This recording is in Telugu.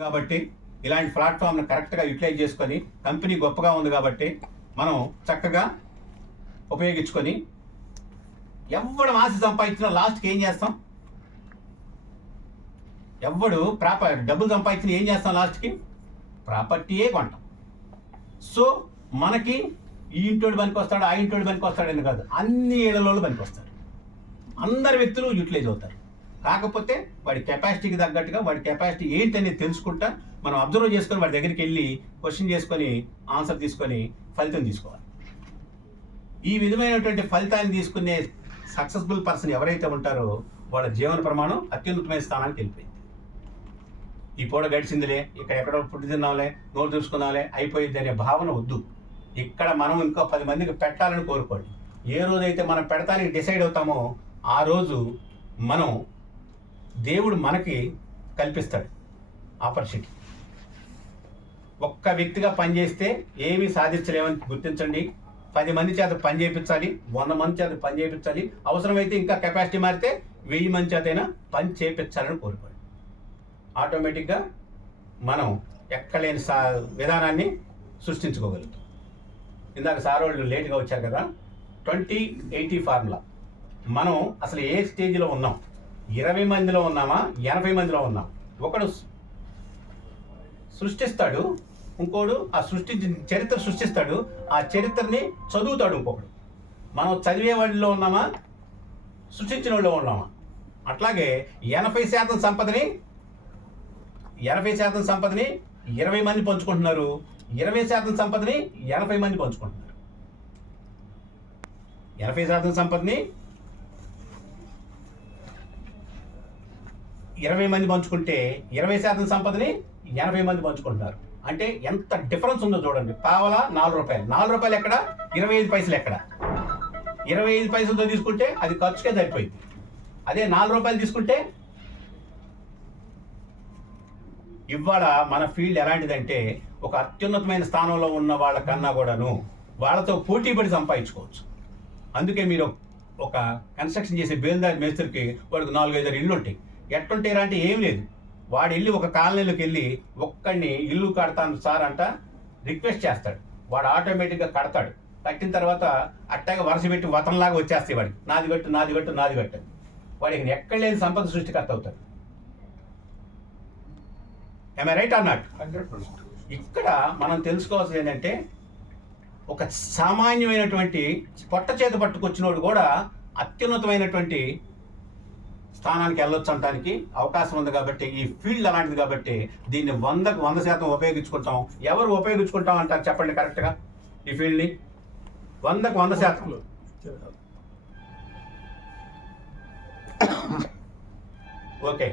కాబట్టి ఇలాంటి ప్లాట్ఫామ్ను కరెక్ట్గా యూటిలైజ్ చేసుకొని కంపెనీ గొప్పగా ఉంది కాబట్టి మనం చక్కగా ఉపయోగించుకొని ఎవడు ఆస్తి సంపాదించినా లాస్ట్కి ఏం చేస్తాం? ఎవడు డబ్బులు సంపాదించిన ఏం చేస్తాం? లాస్ట్కి ప్రాపర్టీయే కొంటాం. సో మనకి ఈ ఇంటోడు పనికి వస్తాడు, ఆ ఇంటోడు పనికి వస్తాడని కాదు, అన్ని ఏళ్ళలో పనికి వస్తాడు. అందరి వ్యక్తులు యూటిలైజ్ అవుతారు. కాకపోతే వాడి కెపాసిటీకి తగ్గట్టుగా వాడి కెపాసిటీ ఏంటనేది తెలుసుకుంటా మనం అబ్జర్వ్ చేసుకొని వాడి దగ్గరికి వెళ్ళి క్వశ్చన్ చేసుకొని ఆన్సర్ తీసుకొని ఫలితం తీసుకోవాలి. ఈ విధమైనటువంటి ఫలితాన్ని తీసుకునే సక్సెస్ఫుల్ పర్సన్ ఎవరైతే ఉంటారో వాళ్ళ జీవన ప్రమాణం అత్యున్నతమైన స్థానానికి వెళ్ళిపోయింది. ఈ పూట గడిచిందిలే, ఇక్కడ ఎక్కడో ఫుడ్ తిన్నాంలే, నోరు చూసుకున్నాంలే, అయిపోయింది అనే భావన వద్దు. ఇక్కడ మనం ఇంకో 10 మందికి పెట్టాలని కోరుకోండి. ఏ రోజైతే మనం పెడతానికి డిసైడ్ అవుతామో ఆ రోజు మనం దేవుడు మనకి కల్పిస్తాడు ఆపర్చునిటీ. ఒక్క వ్యక్తిగా పనిచేస్తే ఏమీ సాధించలేమని గుర్తించండి. 10 మంది చేత పని చేయించాలి, 100 మంది చేత పని చేయించాలి, అవసరమైతే ఇంకా కెపాసిటీ మారితే 1000 మంది చేతైనా పని చేయించాలని కోరుకోండి. ఆటోమేటిక్గా మనం ఎక్కలేని విధానాన్ని సృష్టించుకోగలుగుతాం. ఇందాక సార్ వాళ్ళు లేట్గా వచ్చారు కదా, 20-80 ఫార్ములా. మనం అసలు ఏ స్టేజ్లో ఉన్నాం? 20 మందిలో ఉన్నామా, 80 మందిలో ఉన్నాం? ఒకడు సృష్టిస్తాడు, ఇంకోడు ఆ చరిత్ర సృష్టిస్తాడు, ఆ చరిత్రని చదువుతాడు ఇంకొకడు. మనం చదివే వాళ్ళలో ఉన్నామా, సృష్టించిన వాళ్ళు ఉన్నామా? అట్లాగే 80% సంపదని 20 మంది పంచుకుంటున్నారు, 20% సంపదని 80 మంది పంచుకుంటున్నారు. 80% సంపదని 20 మంది పంచుకుంటే 20% సంపదని 80 మంది పంచుకుంటున్నారు. అంటే ఎంత డిఫరెన్స్ ఉందో చూడండి. పావలా 4 రూపాయలు, 4 రూపాయలు ఎక్కడ, 25 పైసలు ఎక్కడ? 25 పైసలతో తీసుకుంటే అది ఖర్చుకే సరిపోయింది. అదే 4 రూపాయలు తీసుకుంటే, ఇవాళ మన ఫీల్డ్ ఎలాంటిదంటే ఒక అత్యున్నతమైన స్థానంలో ఉన్న వాళ్ళకన్నా కూడాను వాళ్ళతో పోటీ పడి సంపాదించుకోవచ్చు. అందుకే మీరు ఒక కన్స్ట్రక్షన్ చేసే బేల్దారి మేస్త్రికి వాడికి 4-5 ఇళ్ళు ఉంటాయి. ఎట్టుంటారా అంటే ఏం లేదు, వాడు వెళ్ళి ఒక కాలనీలోకి వెళ్ళి ఒక్కడిని ఇల్లు కడతాను సార్ అంట రిక్వెస్ట్ చేస్తాడు. వాడు ఆటోమేటిక్గా కడతాడు. కట్టిన తర్వాత అట్టాగా వరుస పెట్టి వతంలాగా వచ్చేస్తాయి వాడికి, నాది కట్టు నాది కట్టు నాది కట్టు. వాడికి ఎక్కడ లేని సంపద సృష్టికర్త అవుతాడు. am I right or not? 100%. ఇక్కడ మనం తెలుసుకోవాల్సింది ఏంటంటే ఒక సామాన్యమైనటువంటి పొట్ట చేత పట్టుకొచ్చినోడు కూడా అత్యున్నతమైనటువంటి స్థానానికి వెళ్ళొచ్చు అనడానికి అవకాశం ఉంది. కాబట్టి ఈ ఫీల్డ్ అలాంటిది కాబట్టి దీన్ని 100కు 100% ఉపయోగించుకుంటాం. ఎవరు ఉపయోగించుకుంటాం అంటారు చెప్పండి కరెక్ట్గా? ఈ ఫీల్డ్ని 100కు 100%. ఓకే.